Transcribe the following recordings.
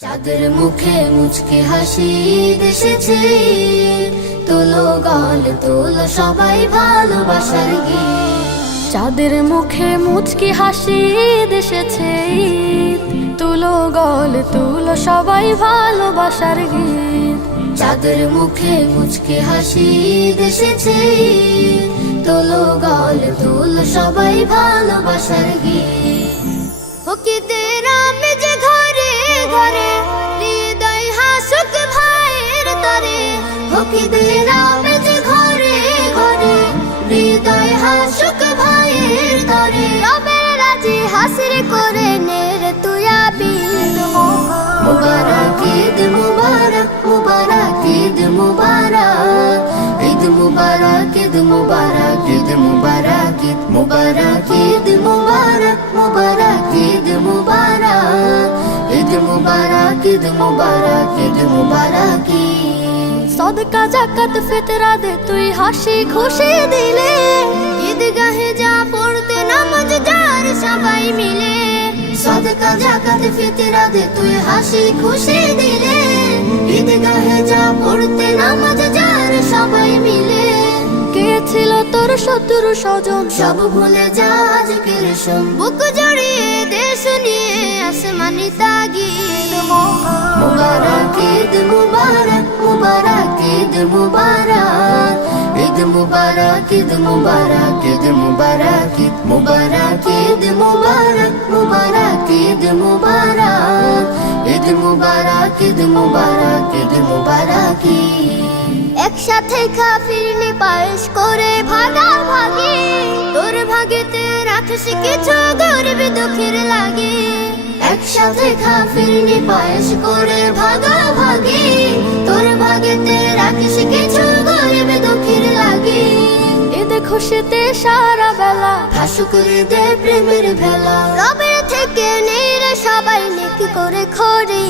চাঁদের মুখে মুচকি হাসি দেশেছে, তোলো গাল তোলো সবাই ভালোবাসার গীত। চাঁদের মুখে মুচকি হাসি দেশেছে, তুলো গল তুলো সবাই ভালোবাসার গীত। চাঁদের মুখে মুচকি হাসি দেশেছে, তোলো গাল তোলো সবাই ভালোবাসার গীত। হকিদের আমেজ ঘরে ঘরে, হৃদয় হাসুক ভাইয়ের তরে। হকিদের আমেজ ঘরে ঘরে, হৃদয় হাসুক ভাইয়ের তরে। রবের রাজি হাসির করে নে রে তুই আবিদ। মুবারক ঈদ মুবারক, মুবারক ঈদ মুবারক, ঈদ মুবারক ঈদ মুবারক, ঈদ মুবারক ঈদ মুবারক, ঈদ মুবারক মুবারক ঈদ মুবারক, ঈদ মুবারক ঈদ মুবারক, ঈদ মুবারক। সদকা জাকাত ফিতরা দে তুই হাসি খুশি দিলে, ঈদগাহে যা পড়তে নামাজ যার সবাই মিলে। সদকা জাকাত ফিতরা দে তুই হাসি খুশি দিলে, ঈদগাহে যা পড়তে নামাজ যার সবাই মিলে। কে ছিল তোর শত্রু স্বজন সব ভুলে যা আজকের শোন, বুক জড়িয়ে দেশ নিয়ে আসমানি তাগিদ। মুবারক ঈদ মুবারক, মুবারক ঈদ মুবারক, ঈদ মুবারক ঈদ মুবারক, ঈদ মুবারক ঈদ মুবারক, ঈদ মুবারক মুবারক ঈদ মুবারক, ঈদ মুবারক ঈদ মুবারক, ঈদ মুবারক। একসাথে খাফিরনি পায়েস করে ভাগাভাগি, তোর ভাগেতে রাখিস কিছু গরিব দুঃখের লাগে। একসাথে খাফিরনি পায়েস করে ভাগাভাগি, তোর ভাগেতে রাখিস কিছু গরিব দুঃখের লাগে। এতে খুশিতে সারা বেলা হাসুক দে প্রেমের ভেলা, রবের থেকে নেড়ে সবাই নেকি করে খড়ি।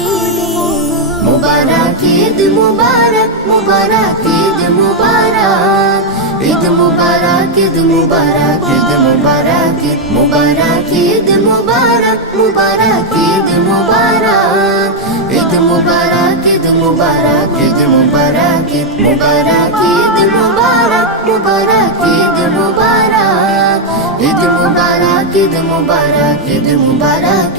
মুবারক ঈদ মুবারক, মুবারক ঈদ মুবারক, ঈদ মুবারক ঈদ মুবারক, ঈদ মুবারক ঈদ মুবারক, ঈদ মুবারক মুবারক ঈদ মুবারক, ঈদ মুবারক ঈদ মুবারক, ঈদ মুবারক ঈদ মুবারক, ঈদ মুবারক মুবারক ঈদ মুবারক, ঈদ মুবারক ঈদ মুবারক, ঈদ মুবারক।